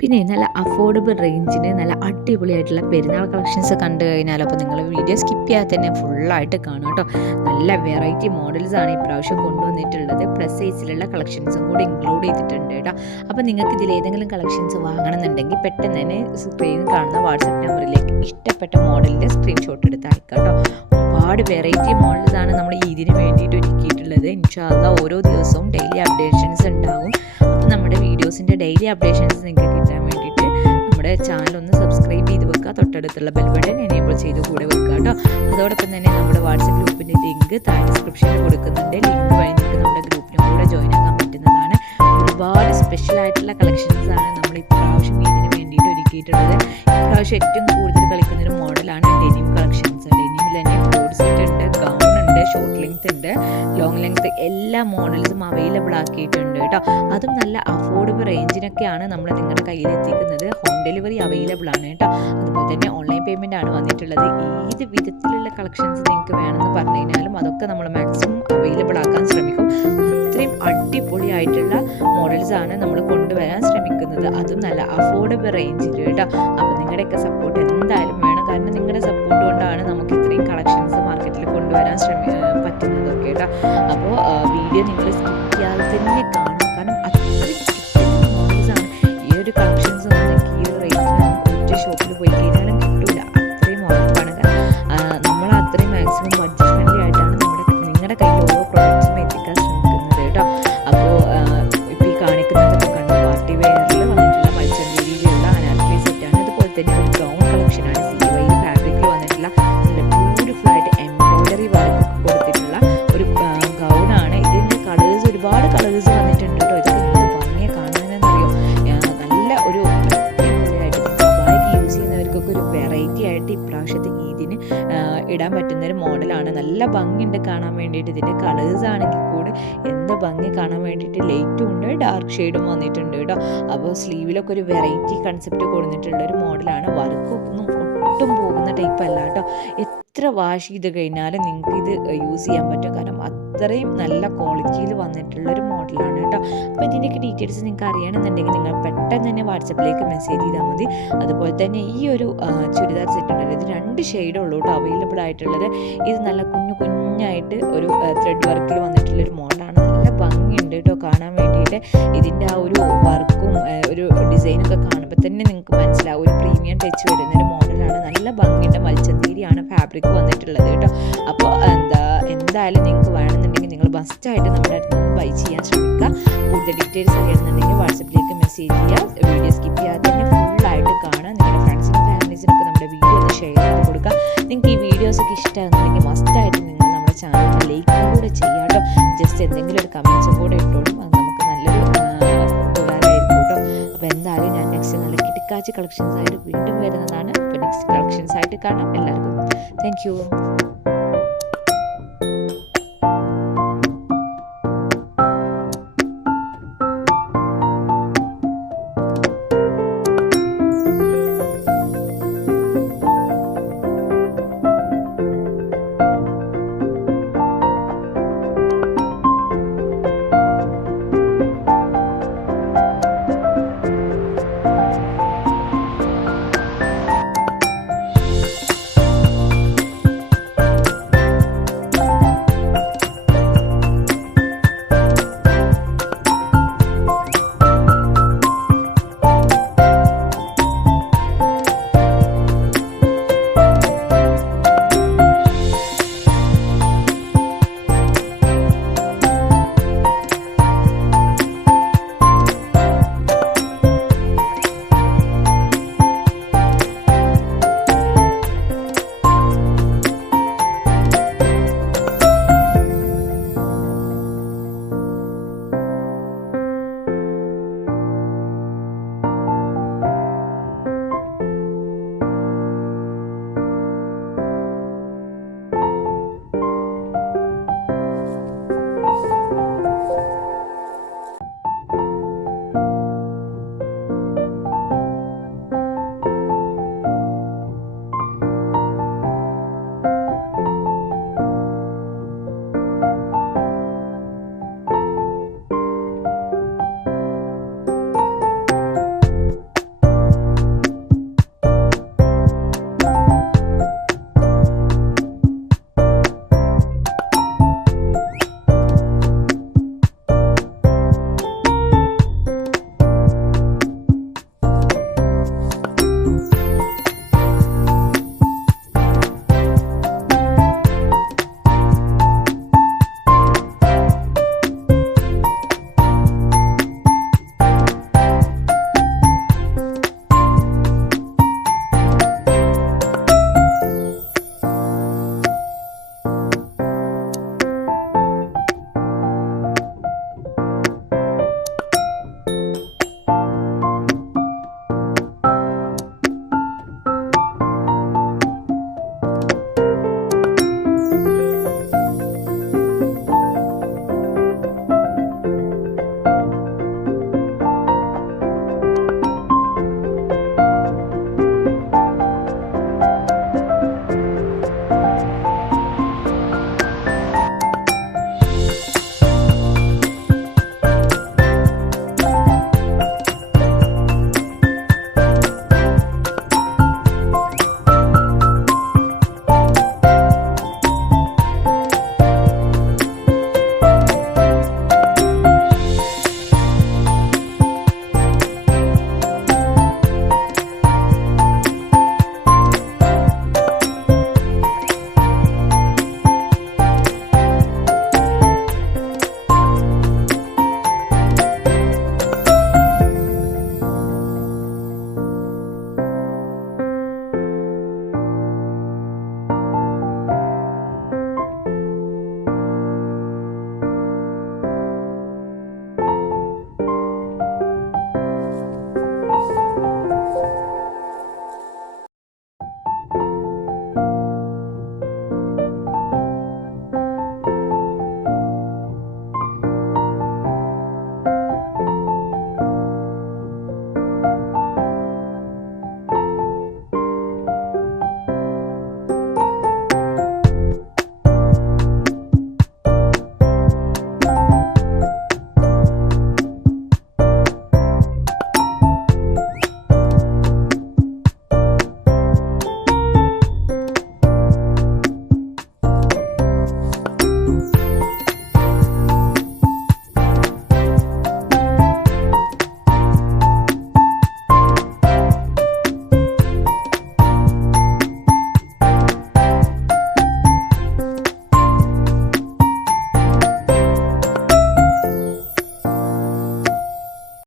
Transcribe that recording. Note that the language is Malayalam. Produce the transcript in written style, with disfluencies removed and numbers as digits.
പിന്നെ നല്ല അഫോർഡബിൾ റേഞ്ചിന് നല്ല അടിപൊളിയായിട്ടുള്ള പെരുന്നാൾ കളക്ഷൻസ് കണ്ടു കഴിഞ്ഞാൽ അപ്പോൾ നിങ്ങൾ വീഡിയോ സ്കിപ്പ് ചെയ്യാതെ തന്നെ ഫുള്ളായിട്ട് കാണും കേട്ടോ. നല്ല വെറൈറ്റി മോഡൽസാണ് ഈ പ്രാവശ്യം കൊണ്ടുവന്നിട്ടുള്ളത്. പ്ലസ് സൈസിലുള്ള കളക്ഷൻസും കൂടി ഇൻക്ലൂഡ് ചെയ്തിട്ടുണ്ട് കേട്ടോ. അപ്പോൾ നിങ്ങൾക്ക് ഇതിൽ ഏതെങ്കിലും കളക്ഷൻസ് വാങ്ങണമെന്നുണ്ടെങ്കിൽ പെട്ടെന്ന് തന്നെ സ്ക്രീനിൽ കാണുന്ന വാട്സപ്പ് നമ്പറിലേക്ക് ഇഷ്ടപ്പെട്ട മോഡലിൻ്റെ സ്ക്രീൻഷോട്ട് എടുത്ത് അയക്കാം കേട്ടോ. ഒരുപാട് വെറൈറ്റി മോഡൽസാണ് നമ്മൾ ഇതിന് വേണ്ടിയിട്ട് ഒരുക്കിയിട്ടുള്ളത്. ഇൻഷാ അല്ലാഹ് ഓരോ ദിവസവും ഡെയിലി അപ്ഡേഷൻസ് ഉണ്ടാകും. അപ്പോൾ നമ്മുടെ വീഡിയോസിൻ്റെ ഡെയിലി അപ്ഡേഷൻസ് നിങ്ങൾക്ക് കിട്ടാൻ വേണ്ടിയിട്ട് നമ്മുടെ ചാനൽ ഒന്ന് സബ്സ്ക്രൈബ് ചെയ്ത് വെക്കുക. തൊട്ടടുത്തുള്ള ബെൽ ബട്ടൺ എനേബിൾ ചെയ്ത് കൂടെ വെക്കുക കേട്ടോ. അതോടൊപ്പം തന്നെ നമ്മുടെ വാട്സപ്പ് ഗ്രൂപ്പിൻ്റെ ലിങ്ക് താഴെ ഡിസ്ക്രിപ്ഷനിൽ കൊടുക്കുന്നുണ്ട്. ലിങ്ക് വഴി നിങ്ങൾക്ക് നമ്മുടെ ഗ്രൂപ്പിനും കൂടെ ജോയിൻ ആക്കാൻ പറ്റുന്നതാണ്. ഒരുപാട് സ്പെഷ്യൽ ആയിട്ടുള്ള കളക്ഷൻസ് ആണ് നമ്മൾ ഇപ്രാവശ്യം ഇതിന് വേണ്ടിയിട്ട് ഒരുക്കിയിട്ടുള്ളത്. ഇപ്രാവശ്യം ഏറ്റവും കൂടുതൽ കളിക്കുന്നൊരു മോഡലാണ് ഡെനിം കളക്ഷൻസ്. ഡെനിമിൽ തന്നെ കോഡ് സെറ്റ് ഉണ്ട്, ഗൗൺ ഉണ്ട്, ഷോർട്ട് ലെങ്ത് ഉണ്ട്, ലോങ് ലെങ്ത് എല്ലാ മോഡൽസും അവൈലബിൾ ആക്കിയിട്ടുണ്ട് കേട്ടോ. അതും നല്ല അഫോർഡബിൾ റേഞ്ചിനൊക്കെയാണ് നമ്മൾ നിങ്ങളുടെ കയ്യിലെത്തിക്കുന്നത്. ഹോം ഡെലിവറി അവൈലബിൾ ആണ് കേട്ടോ. അതുപോലെ തന്നെ ഓൺലൈൻ പേയ്മെൻ്റ് ആണ് വന്നിട്ടുള്ളത്. ഏത് വിധത്തിലുള്ള കളക്ഷൻസ് നിങ്ങൾക്ക് വേണമെന്ന് പറഞ്ഞു കഴിഞ്ഞാലും അതൊക്കെ നമ്മൾ മാക്സിമം അവൈലബിൾ ആക്കാൻ ശ്രമിക്കും. അത്രയും അടിപൊളിയായിട്ടുള്ള മോഡൽസാണ് നമ്മൾ കൊണ്ടുവരാൻ ശ്രമിക്കുന്നത്. അതും നല്ല അഫോർഡബിൾ റേഞ്ചിൽ കേട്ടോ. അപ്പോൾ നിങ്ങളുടെയൊക്കെ സപ്പോർട്ട് എന്തായാലും വേണം. കാരണം നിങ്ങളുടെ സപ്പോർട്ട് കൊണ്ടാണ് നമുക്ക് ഇത്രയും കളക്ഷൻസ് മാർക്കറ്റിൽ കൊണ്ടുവരാൻ പറ്റുന്നതൊക്കെ കേട്ടോ. അപ്പോൾ വീഡിയോ നിങ്ങൾ സ്കിപ്പ് ചെയ്യാതെ തന്നെ കാണും. കാരണം അത്രയും മോഡൽസാണ്. ഈ ഒരു കളക്ഷൻസ് ഒന്നും നിങ്ങൾക്ക് ഈ ഒരു റേഞ്ചിന് ഒറ്റ ഷോപ്പിൽ പോയി കഴിഞ്ഞാലും കിട്ടില്ല. അത്രയും ഉറപ്പാണ്. നമ്മൾ അത്രയും മാക്സിമം ബഡ്ജറ്റ് ഫ്രണ്ട്ലി ആയിട്ടാണ് നിങ്ങളുടെ കയ്യിൽ ഓരോ പ്രോഡക്റ്റ്സും എത്തിക്കാൻ ശ്രമിക്കുന്നത് കേട്ടോ. അപ്പോൾ ഇപ്പോൾ ഈ കാണിക്കുന്നതൊക്കെ കണ്ട് പാർട്ടി വെയറിൽ വന്നിട്ടുള്ള മത്സ്യരീതിയിലുള്ള അനാർക്കലി സെറ്റാണ്. അതുപോലെ തന്നെ ഒരു ഗൗൺ കളക്ഷനാണ്. CY ഫാബ്രിക്കിൽ വന്നിട്ടുള്ള നല്ല ബ്യൂട്ടിഫുൾ ആയിട്ട് എംബ്രോയിഡറി വർക്ക് കൊടുത്തിട്ടുള്ള ഒരു ഗൗണാണ്. ഇതിൻ്റെ കളേഴ്സ് ഒരുപാട് കളേഴ്സ് വന്നിട്ടുണ്ട് കേട്ടോ. ഇതൊക്കെ എന്ത് ഭംഗിയെ കാണാനെന്നറിയോ. നല്ല ഒരു അടിപൊളിയായിട്ട് ബാഗ് യൂസ് ചെയ്യുന്നവർക്കൊക്കെ ഒരു വെറൈറ്റി ആയിട്ട് ഇപ്രാവശ്യത്തെ ഇതിന് ഇടാൻ പറ്റുന്നൊരു മോഡലാണ്. നല്ല ഭംഗിയുണ്ട് കാണാൻ വേണ്ടിയിട്ട്. ഇതിൻ്റെ കളേഴ്സ് ആണെങ്കിൽ കൂടെ എന്ത് ഭംഗി കാണാൻ വേണ്ടിയിട്ട് ലൈറ്റും ഉണ്ട്, ഡാർക്ക് ഷെയ്ഡും വന്നിട്ടുണ്ട് കേട്ടോ. അപ്പോൾ സ്ലീവിലൊക്കെ ഒരു വെറൈറ്റി കൺസെപ്റ്റ് കൊടുത്തിട്ടുള്ളൊരു മോഡലാണ്. വർക്കൊന്നും ഒട്ടും പോകുന്ന ടൈപ്പ് അല്ല കേട്ടോ. എത്ര വാഷ് ചെയ്ത് കഴിഞ്ഞാലും നിങ്ങൾക്ക് ഇത് യൂസ് ചെയ്യാൻ പറ്റും. കാരണം അത്രയും നല്ല ക്വാളിറ്റിയിൽ വന്നിട്ടുള്ളൊരു മോഡലാണ് കേട്ടോ. അപ്പോൾ ഇതിൻ്റെയൊക്കെ ഡീറ്റെയിൽസ് നിങ്ങൾക്ക് അറിയണമെന്നുണ്ടെങ്കിൽ നിങ്ങൾ പെട്ടെന്ന് തന്നെ വാട്സപ്പിലേക്ക് മെസ്സേജ് ചെയ്താൽ മതി. അതുപോലെ തന്നെ ഈ ഒരു ചുരിദാർ സെറ്റ് ഉണ്ടല്ലോ, ഇത് 2 ഷെയ്ഡേ ഉള്ളൂ കേട്ടോ അവൈലബിൾ ആയിട്ടുള്ളത്. ഇത് നല്ല കുഞ്ഞായിട്ട് ഒരു ത്രെഡ് വർക്കിൽ വന്നിട്ടുള്ളൊരു മോഡലാണ്. നല്ല ഭംഗിയുണ്ട് കേട്ടോ കാണാൻ വേണ്ടിയിട്ട്. ഇതിൻ്റെ ആ ഒരു വർക്കും ഒരു ഡിസൈനൊക്കെ കാണുമ്പോൾ തന്നെ നിങ്ങൾക്ക് മനസ്സിലാവും ഒരു പ്രീമിയം ടച്ച് വരുന്നൊരു മോഡലാണ്. നല്ല ഭംഗിയുണ്ട്. മത്സ്യരീതിയാണ് ഫാബ്രിക് വന്നിട്ടുള്ളത് കേട്ടോ. അപ്പോൾ എന്തായാലും നിങ്ങൾക്ക് വേണമെന്നുണ്ടെങ്കിൽ നിങ്ങൾ മസ്റ്റായിട്ട് നമ്മുടെ അടുത്ത് നിന്ന് ബൈ ചെയ്യാൻ ശ്രമിക്കുക. കൂടുതൽ ഡീറ്റെയിൽസ് അറിയണമെന്നുണ്ടെങ്കിൽ വാട്സപ്പിലേക്ക് മെസ്സേജ് ചെയ്യുക. വീഡിയോ സ്കിപ്പ് ചെയ്യാതെ തന്നെ ഫുള്ളായിട്ട് കാണുക. നിങ്ങളുടെ ഫ്രണ്ട്സിനും ഫാമിലീസിനൊക്കെ നമ്മുടെ വീഡിയോ ഒന്ന് ഷെയർ ചെയ്ത് കൊടുക്കുക. നിങ്ങൾക്ക് ഈ വീഡിയോസൊക്കെ ഇഷ്ടമാണെന്നുണ്ടെങ്കിൽ മസ്റ്റായിട്ട് നിങ്ങൾ നമ്മുടെ ചാനൽ ലൈക്കും കൂടെ ചെയ്യുക കേട്ടോ. ജസ്റ്റ് എന്തെങ്കിലും ഒരു കമൻസും കൂടെ ഇട്ടോളും. അത് നമുക്ക് നല്ലൊരു ഉപകാരമായിരിക്കും കേട്ടോ. അപ്പോൾ എന്തായാലും ഞാൻ നെക്സ്റ്റ് നല്ല കിടക്കാച്ചി കളക്ഷൻസ് ആയിട്ട് വീണ്ടും വരുന്നതാണ്. അപ്പോൾ നെക്സ്റ്റ് കളക്ഷൻസ് ആയിട്ട് കാണാം. എല്ലാവർക്കും താങ്ക് യു.